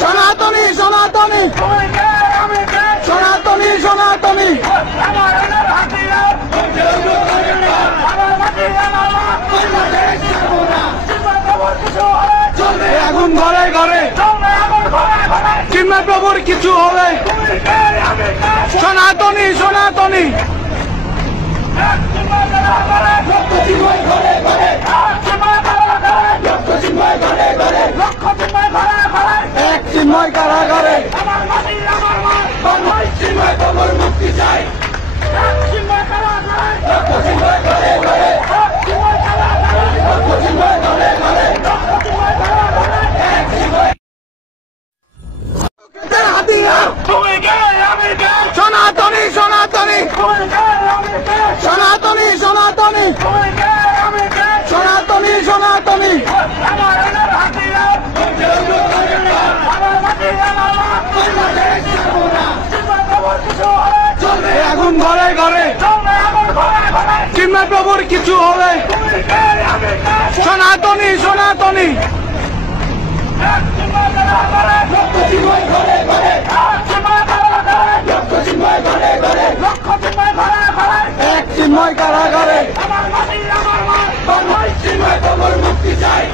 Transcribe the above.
সনাতনী সনাতনী সনাতনী সনাতনী আগুন ঘরে ঘরে চিন্ময় প্রভুর কিছু হবে সনাতনী সনাতনী এক চিন্ময় কারাগারে চিন্ময় প্রভুর মুক্তি চাই সনাতনী সনাতনী সনাতনী সনাতনী সনাতনী সনাতনী আগুন ঘরে ঘরে চিন্ময় প্রভুর কিছু হবে সনাতনী সনাতনী এক চিন্ময় কারাগারে চিন্ময় প্রভুর মুক্তি চাই।